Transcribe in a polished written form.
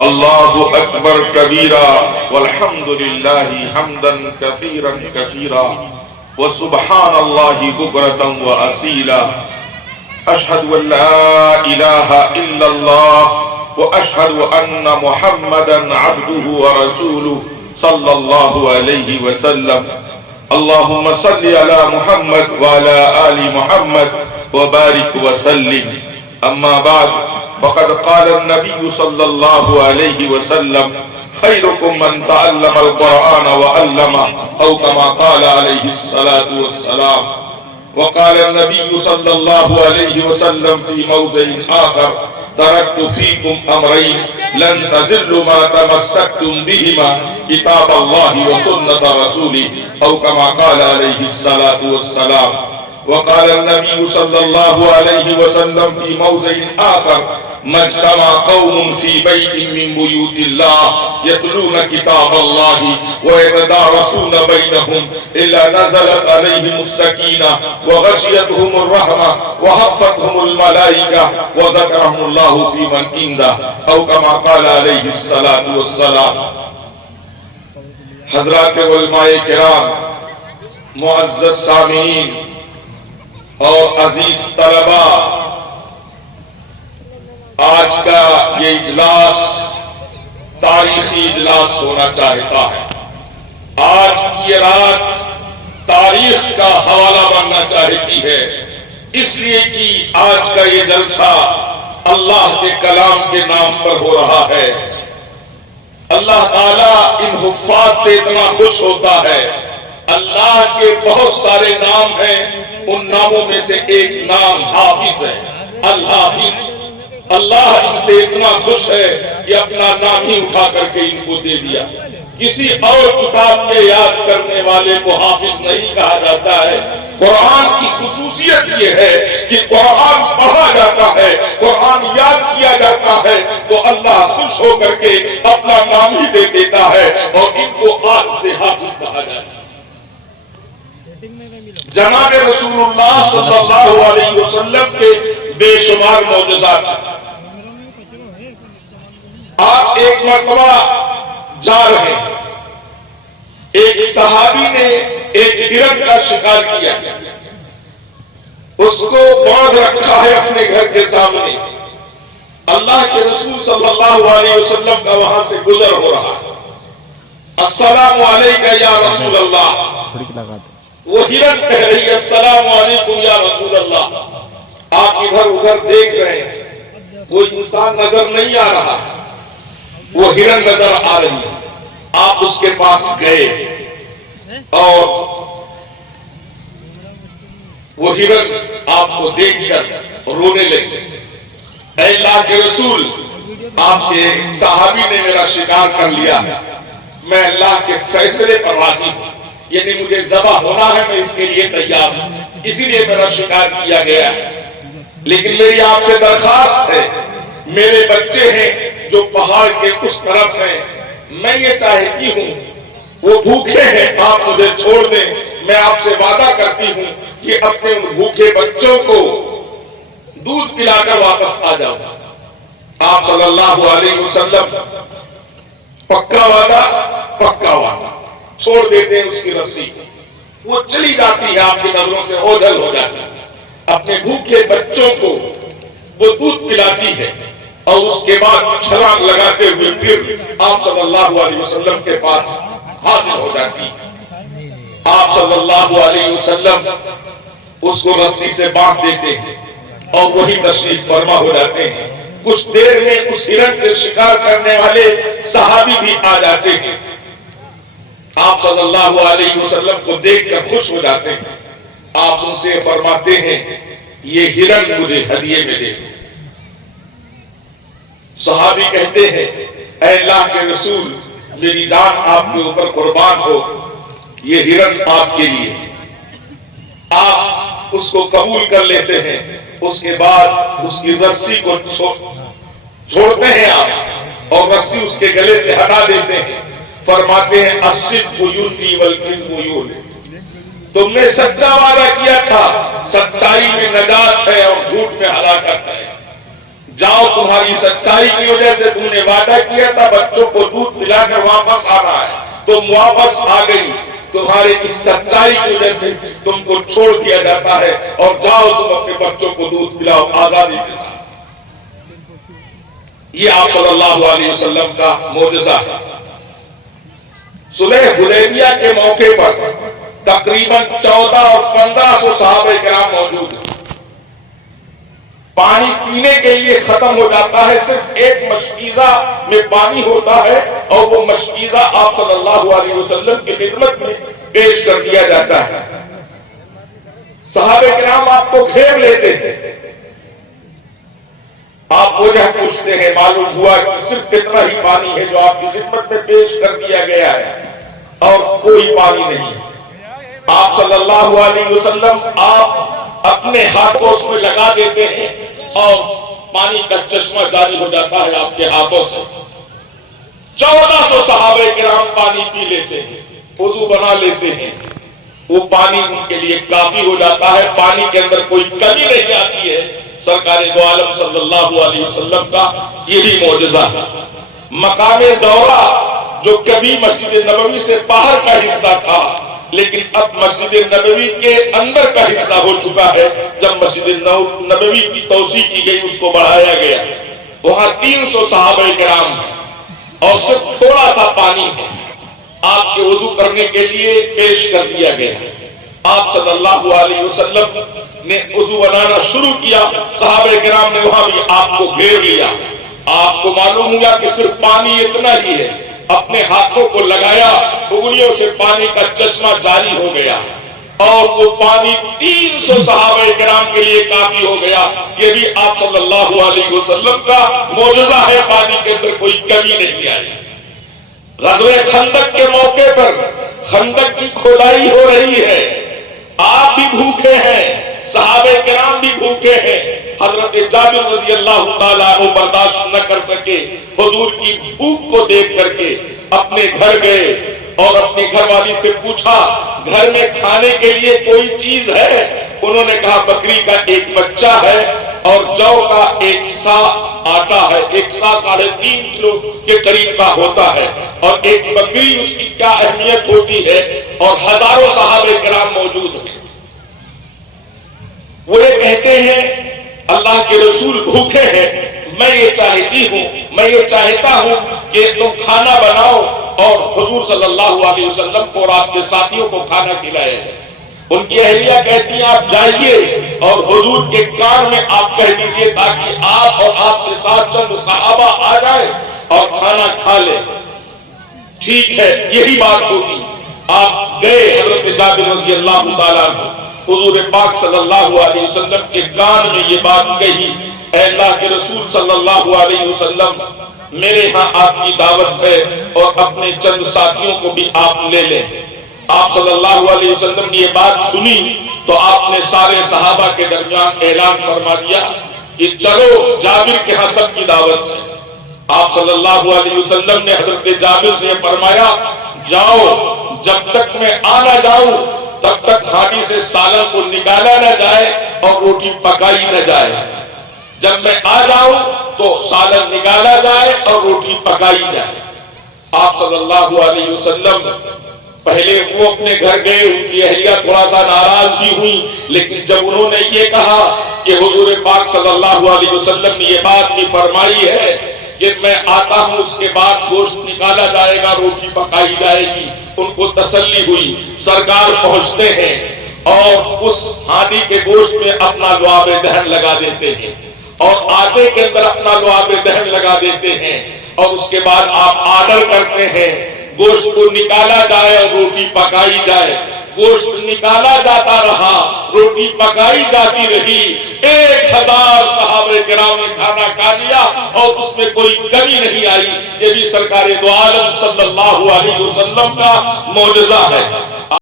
الله أكبر كبيرا والحمد لله حمدا كثيرا كثيرا وسبحان الله بكرة وأصيلا. أشهد أن لا إله إلا الله وأشهد أن محمدا عبده ورسوله صلى الله عليه وسلم. اللهم صل على محمد وعلى آل محمد وبارك وسلم. أما بعد فقد قال النبي صلى الله عليه وسلم: خيركم من تعلم القرآن وعلمه، أو كما قال عليه الصلاة والسلام. وقال النبي صلى الله عليه وسلم في موضع آخر: تركت فيكم أمرين لن تزلوا ما تمسكتم بهما، كتاب الله وسنة رسوله، أو كما قال عليه الصلاة والسلام. وقال النبي صلى الله عليه وسلم في موضع آخر: ما اجتمع قوم في بيت من بيوت الله يتلون كتاب الله ويتدارسون بينهم إلا نزلت عليهم السكينة وغشيتهم الرحمة وحفتهم الملائكة وذكرهم الله في من عنده، أو كما قال عليه الصلاة والسلام. حضرات علماء کرام، معزز سامعین اور عزیز طلباء، آج کا یہ اجلاس تاریخی اجلاس ہونا چاہتا ہے. آج کی یہ رات تاریخ کا حوالہ بننا چاہتی ہے، اس لیے کہ آج کا یہ جلسہ اللہ کے کلام کے نام پر ہو رہا ہے. اللہ تعالیٰ ان حفاظ سے اتنا خوش ہوتا ہے. اللہ کے بہت سارے نام ہیں، ان ناموں میں سے ایک نام حافظ ہے، الحافظ. اللہ ان سے اتنا خوش ہے کہ اپنا نام ہی اٹھا کر کے ان کو دے دیا. کسی اور کتاب کے یاد کرنے والے کو حافظ نہیں کہا جاتا ہے. قرآن کی خصوصیت یہ ہے کہ قرآن پڑھا جاتا ہے، قرآن یاد کیا جاتا ہے تو اللہ خوش ہو کر کے اپنا نام ہی دے دیتا ہے، اور ان کو آج سے حافظ کہا جاتا ہے. جناب رسول اللہ صلی اللہ علیہ وسلم کے بے شمار معجزات. آپ ایک مرتبہ جا رہے ہیں، ایک صحابی نے ایک ہرن کا شکار کیا، اس کو باندھ رکھا ہے اپنے گھر کے سامنے. اللہ کے رسول صلی اللہ علیہ وسلم کا وہاں سے گزر ہو رہا ہے. السلام علیکم یا رسول اللہ. وہ ہرن کہہ رہی ہے: السلام علیکم یا رسول اللہ. آپ ادھر ادھر دیکھ رہے ہیں، وہ انسان نظر نہیں آ رہا، وہ ہرن نظر آ رہی ہے. آپ اس کے پاس گئے اور وہ ہرن آپ کو دیکھ کر رونے لگے. اے اللہ کے رسول، آپ کے صحابی نے میرا شکار کر لیا ہے، میں اللہ کے فیصلے پر راضی ہوں، یعنی مجھے ذبح ہونا ہے، میں اس کے لیے تیار ہوں، اسی لیے میرا شکار کیا گیا ہے. لیکن میری آپ سے درخواست ہے، میرے بچے ہیں جو پہاڑ کے اس طرف ہیں، میں یہ چاہتی ہوں، وہ بھوکے ہیں، آپ مجھے چھوڑ دیں. میں آپ سے وعدہ کرتی ہوں کہ اپنے ان بھوکے بچوں کو دودھ پلا کر واپس آ جاؤں. آپ صلی اللہ علیہ وسلم پکا وعدہ، پکا وعدہ. چھوڑ دیتے ہیں اس کی رسی، وہ چلی جاتی ہے، آپ کی نظروں سے اوجھل ہو جاتی ہے. اپنے بھوکے بچوں کو وہ دودھ پلاتی ہے اور اس کے بعد چھلانگ لگاتے ہوئے پھر آپ صلی اللہ علیہ وسلم کے پاس حاضر ہو جاتی ہے. آپ صلی اللہ علیہ وسلم اس کو رسی سے باندھ دیتے ہیں اور وہی تشریف فرما ہو جاتے ہیں. کچھ دیر میں اس ہرن کے شکار کرنے والے صحابی بھی آ جاتے ہیں. آپ صلی اللہ علیہ وسلم کو دیکھ کر خوش ہو جاتے ہیں. آپ ان سے فرماتے ہیں: یہ ہرن مجھے ہدیے میں دے. صحابی کہتے ہیں: اے اللہ کے رسول، میری جان آپ کے اوپر قربان ہو، یہ ہرن آپ کے لیے. آپ اس کو قبول کر لیتے ہیں. اس کے بعد اس کی رسی کو چھوڑتے ہیں آپ، اور رسی اس کے گلے سے ہٹا دیتے ہیں. فرماتے ہیں: الصدق ینجی والکذب یہلک. تم نے سچا وعدہ کیا تھا، سچائی میں نجات ہے اور جھوٹ میں ہلاکت ہے. جاؤ تمہاری سچائی کی وجہ سے تم نے وعدہ کیا تھا بچوں کو دودھ پلا کر واپس آنا ہے، تم واپس آ گئی، تمہاری اس سچائی کی وجہ سے تم کو چھوڑ دیا جاتا ہے، اور جاؤ تم اپنے بچوں کو دودھ پلاؤ آزادی کے ساتھ۔ یہ آپ صلی اللہ علیہ وسلم کا معجزہ ہے۔ صلح حدیبیہ کے موقع پر تقریباً 14 اور 1500 صحابہ کرام موجود ہیں۔ پانی پینے کے لیے ختم ہو جاتا ہے، صرف ایک مشکیزہ میں پانی ہوتا ہے، اور وہ مشکیزہ آپ صلی اللہ علیہ وسلم کی خدمت میں پیش کر دیا جاتا ہے۔ صحابہ کرام آپ کو گھیر لیتے ہیں، آپ وجہ پوچھتے ہیں، معلوم ہوا کہ صرف اتنا ہی پانی ہے جو آپ کی خدمت میں پیش کر دیا گیا ہے اور کوئی پانی نہیں۔ آپ صلی اللہ علیہ وسلم آپ اپنے ہاتھوں اس میں لگا دیتے ہیں اور پانی کا چشمہ جاری ہو جاتا ہے آپ کے ہاتھوں سے۔ 1400 صحابہ کرام پانی پی لیتے ہیں، وضو بنا لیتے ہیں، وہ پانی ان کے لیے کافی ہو جاتا ہے، پانی کے اندر کوئی کمی نہیں آتی ہے۔ سرکار دو عالم صلی اللہ علیہ وسلم کا یہی معجزہ ہے۔ مقام زورا جو کبھی مسجد نبوی سے باہر کا حصہ تھا، لیکن اب مسجد نبوی کے اندر کا حصہ ہو چکا ہے، جب مسجد نبوی کی توسیع کی گئی، اس کو بڑھایا گیا، وہاں 300 صحابہ کرام ہیں اور صرف تھوڑا سا پانی ہے، آپ کے وضو کرنے کے لیے پیش کر دیا گیا۔ آپ صلی اللہ علیہ وسلم نے وضو بنانا شروع کیا، صحابہ کرام نے وہاں بھی آپ کو گھیر لیا۔ آپ کو معلوم ہوا کہ صرف پانی اتنا ہی ہے، اپنے ہاتھوں کو لگایا، انگلیوں سے پانی کا چشمہ جاری ہو گیا، اور وہ پانی 300 صحابہ کرام کے لیے کافی ہو گیا۔ یہ بھی آپ صلی اللہ علیہ وسلم کا معجزہ ہے، پانی کے اندر کوئی کمی نہیں آئی۔ غزوہ خندق کے موقع پر خندق کی کھدائی ہو رہی ہے، آپ بھی بھوکے ہیں، صحابہ کرام بھی بھوکے ہیں۔ حضرت جابر رضی اللہ تعالیٰ عنہ برداشت نہ کر سکے، حضور کی بھوک کو دیکھ کر کے اپنے گھر گئے اور اپنی گھر والی سے پوچھا گھر میں کھانے کے لیے کوئی چیز ہے؟ انہوں نے کہا بکری کا ایک بچہ ہے اور جو کا 1 سا آٹا ہے، 1 سا 3.5 کلو کے قریب کا ہوتا ہے، اور ایک بکری اس کی کیا اہمیت ہوتی ہے، اور ہزاروں صحابہ کرام موجود ہیں۔ وہ یہ کہتے ہیں اللہ کے رسول بھوکے ہیں، میں یہ چاہتی ہوں، میں یہ چاہتا ہوں کہ تم کھانا بناؤ اور حضور صلی اللہ علیہ وسلم کو اور آپ کے ساتھیوں کو کھانا کھلائے۔ ان کی اہلیہ کہتی ہیں آپ جائیے اور حضور کے کان میں آپ کہہ دیجیے تاکہ آپ اور آپ کے ساتھ چند صحابہ آ جائیں اور کھانا کھا لیں۔ ٹھیک ہے، یہی بات ہوگی۔ آپ گئے، حضرت جابر رضی اللہ تعالیٰ عنہ حضور پاک صلی اللہ علیہ وسلم کے کان میں یہ بات کہی، اے اللہ کے رسول صلی اللہ علیہ وسلم، میرے ہاں آپ کی دعوت ہے اور اپنے چند ساتھیوں کو بھی آپ لے لیں۔ آپ صلی اللہ علیہ وسلم نے یہ بات سنی تو آپ نے سارے صحابہ کے درمیان اعلان فرما دیا کہ چلو جابر کے ہاں سب کی دعوت ہے۔ آپ صلی اللہ علیہ وسلم نے حضرت جابر سے فرمایا جاؤ، جب تک میں آ نہ جاؤں تب تک ہانڈی سے سالن کو نکالا نہ جائے اور روٹی پکائی نہ جائے، جب میں آ جاؤں تو سالن نکالا جائے اور روٹی پکائی جائے۔ آپ صلی اللہ علیہ وسلم پہلے وہ اپنے گھر گئے، ان کی اہلیہ تھوڑا سا ناراض بھی ہوئی، لیکن جب انہوں نے یہ کہا کہ حضور پاک صلی اللہ علیہ وسلم نے یہ بات بھی فرمائی ہے کہ میں آتا ہوں اس کے بعد گوشت نکالا جائے گا، روٹی پکائی جائے گی، ان کو تسلی ہوئی۔ سرکار پہنچتے ہیں اور اس ہانڈی کے گوشت میں اپنا لعاب دہن لگا دیتے ہیں اور آٹے کے اندر اپنا لعاب دہن لگا دیتے ہیں، اور اس کے بعد آپ آرڈر کرتے ہیں گوشت کو نکالا جائے اور روٹی پکائی جائے۔ گوشت نکالا جاتا رہا، روٹی پکائی جاتی رہی، 1000 صحابہ کرام نے کھانا کھا لیا اور اس میں کوئی کمی نہیں آئی۔ یہ بھی سرکار دو عالم صلی اللہ علیہ وسلم کا معجزہ ہے۔